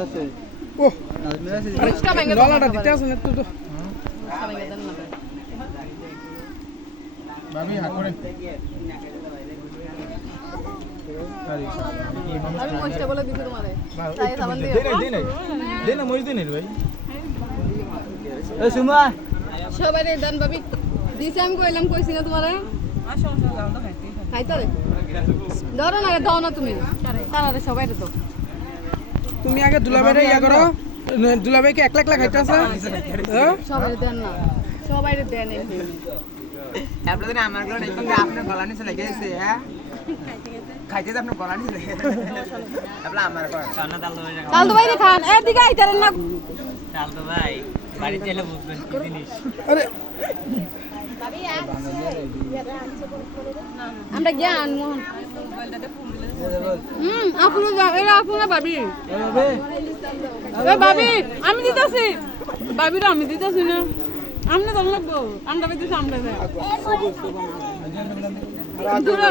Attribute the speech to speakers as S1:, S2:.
S1: আছে
S2: ডলারটা দিতে তো
S3: ভাবি হাত করে
S4: আমি মহিষটা বলে দিছি তোমারে চাই সাবান দিয়ে
S3: দে না দে না মরিস দে না ভাই।
S1: এ সুমা
S4: সবাই দেন ভাবি দিছি আমি কইলাম কইছি না তোমারে ধরো না দাও না তুমি। তারা সবাই তো।
S2: তুমি আগে দুলাভাইরে ইয়া করো। দুলাভাইকে একলা একলা খাইতে আছে হ্যাঁ?
S4: সবাই দেন না। সবাই দেন এমনি।
S1: আপনাদের আমারগুলো নেই আপনার গলা নিচে লেগে গেছে হ্যাঁ? খাইতে আপনার গলা নিচে লেগে
S4: খান। এদিকে আইতারেন না
S2: আরে
S4: আমরা জ্ঞান মোহন হুম আপনি এরা আপনারা ভাবি। ভাবি আমি দিতেছি। ভাবিরা আমি দিতেছি না। আমনে তো লাগবো। আমরা দিতেছি আমরা দূরে।